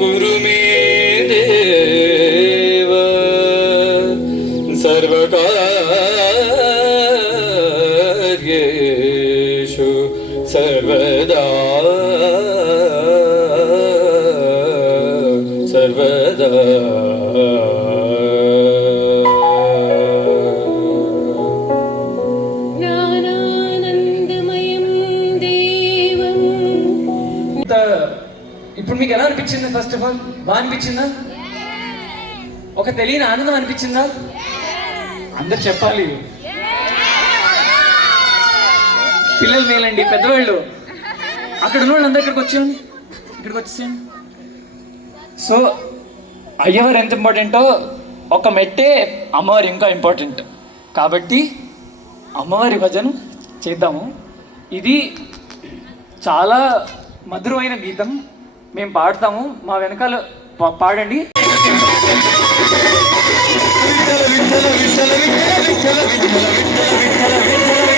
कुरु मे देव सर्वकार्येषु सर्वदा सर्वदा ఇప్పుడు మీకు ఎలా అనిపించింది? ఫస్ట్ ఆఫ్ ఆల్ బాగా అనిపించిందా? ఒక తెలియని ఆనందం అనిపించిందా? అందరు చెప్పాలి. పిల్లలు మేలండి, పెద్దవాళ్ళు అక్కడ ఉన్న వాళ్ళు అందరూ ఇక్కడికి వచ్చేయండి. సో అయ్యవారు ఎంత ఇంపార్టెంటో ఒక మెట్టే అమ్మవారు ఇంకా ఇంపార్టెంట్. కాబట్టి అమ్మవారి భజన చేద్దాము. ఇది చాలా మధురమైన గీతం, మేము పాడతాము, మా వెనకాల పాడండి. విఠల విఠల విఠల విఠల విఠల విఠల విఠల విఠల